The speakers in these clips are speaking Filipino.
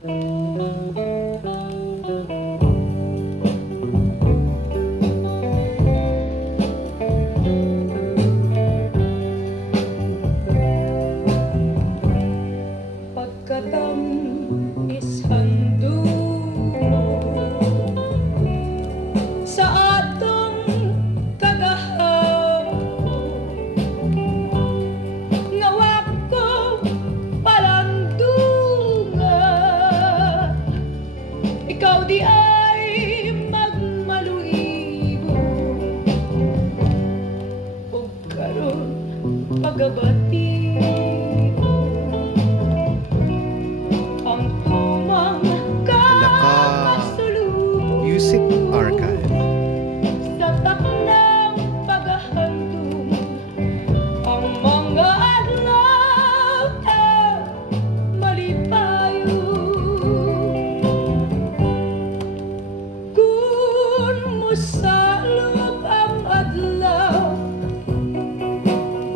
Pagkatam-is handumon sa atong kagahapon, ngawak ko palandungan, ikaw di ay magmaluibo, ug karon pagabati Music Archive. sa taknang paghahandom ang mga adlaw ay malipayo. Kung mosalog ang adlaw,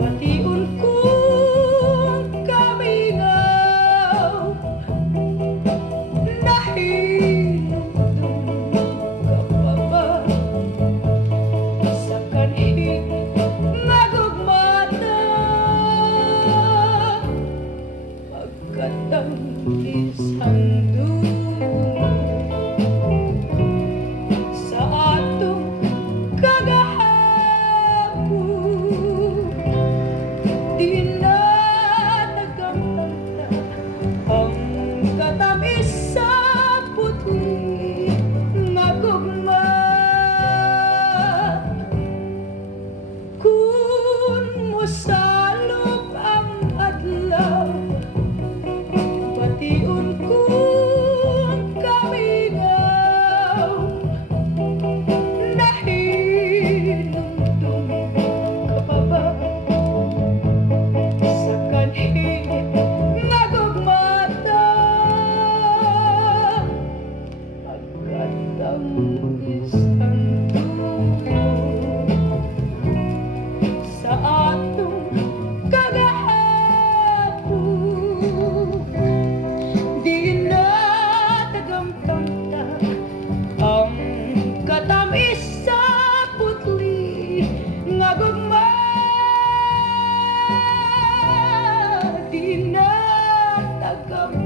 bation kung kamingaw, Pagkatam-is handumon sa atong kagahapon, di na nagamtang ang katamis sa putli nga gugma. Kung mosalog ang adlaw, bation kung kamingaw, nahinumdum ka pa ba sa kanhi nga gugmata? Pagkatam-is handumon sa atong kagahapon, di na tagamtang ang katamis sa putli nga gugma. Di na tagamtang